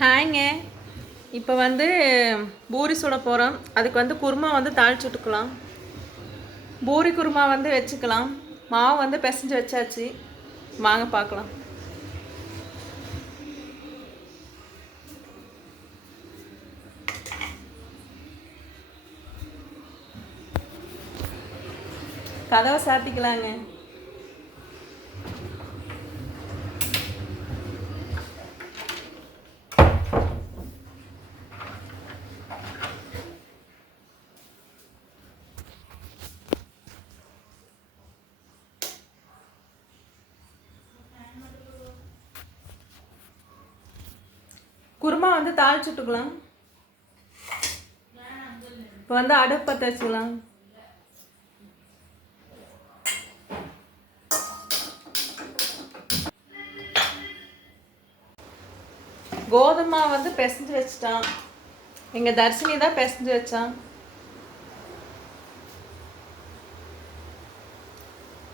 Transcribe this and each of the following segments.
ஹாய்ங்க. இப்போ வந்து பூரி சுட போகிறோம். அதுக்கு வந்து குருமா வந்து தாளிச்சு விட்டுக்கலாம். பூரி குருமா வந்து வச்சுக்கலாம். மாவு வந்து பிசைஞ்சு வச்சாச்சு. வாங்க பார்க்கலாம். கதவை சாத்திக்கலாங்க. குருமா வந்து தாளிச்சு விட்டுக்கலாம். இப்போ வந்து அடுப்பு பற்ற வச்சுக்கலாம். கோதுமை வந்து பிசைஞ்சு வச்சுட்டான். எங்கள் தர்ஷினி தான் பிசைஞ்சு வச்சான்.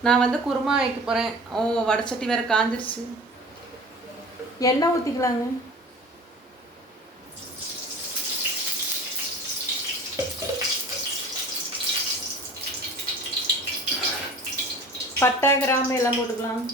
நான் வந்து குருமா வைக்க போகிறேன். வடச்சட்டி வேறு காஞ்சிருச்சு. எண்ணெய் ஊற்றிக்கலாங்க. பட்டை கிராம்பு எல்லாம் போட்டுக்கலாம்.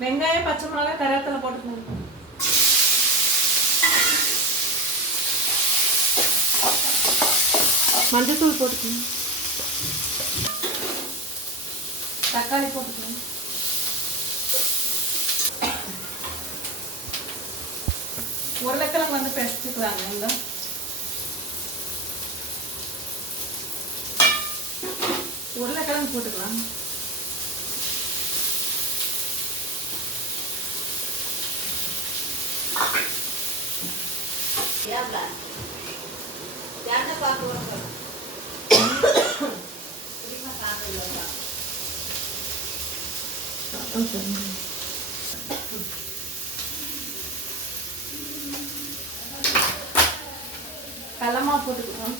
வெங்காயம், பச்சை மிளகாய், கருவேப்பிலை போட்டுக்கணும். மஞ்சத்தூள் போட்டுக்கணும். தக்காளி போட்டுக்கணும். உருளைக்கிழங்கு வந்து பிசைச்சுக்கலாங்க. இங்க உருளைக்கிழங்கு போட்டுக்கலாம். கடலமா போட்டுக்கலாம்.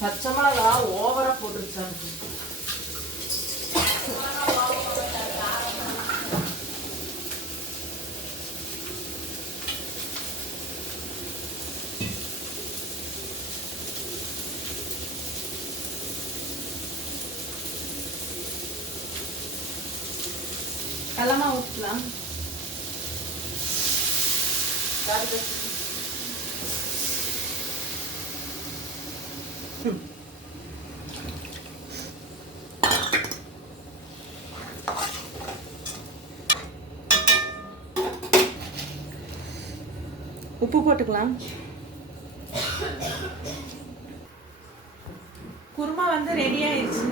பச்சை மிளகா ஓவரா போட்டுருச்சாங்க. கடலமா ஊற்றலாம். உப்பு போட்டுக்கலாம். குருமா வந்து ரெடி ஆயிடுச்சு.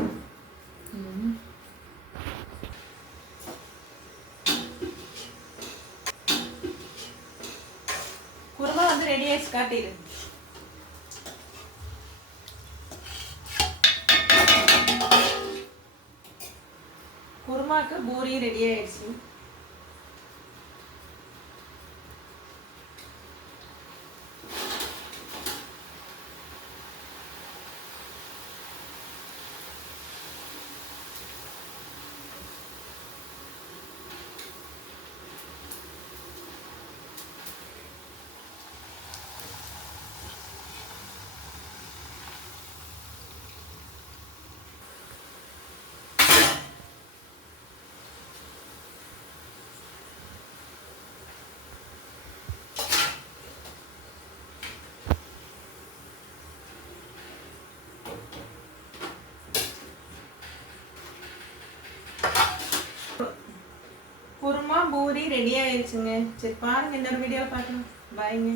குருமா வந்து ரெடி ஆயிடுச்சு. காட்டிடு. குருமாக்கு பூரி ரெடி ஆயிடுச்சு. குருமா பூரி ரெடி ஆயிடுச்சுங்க. சரி பாருங்க, இன்னொரு வீடியோவில் பார்க்கலாம். பாய்ங்க.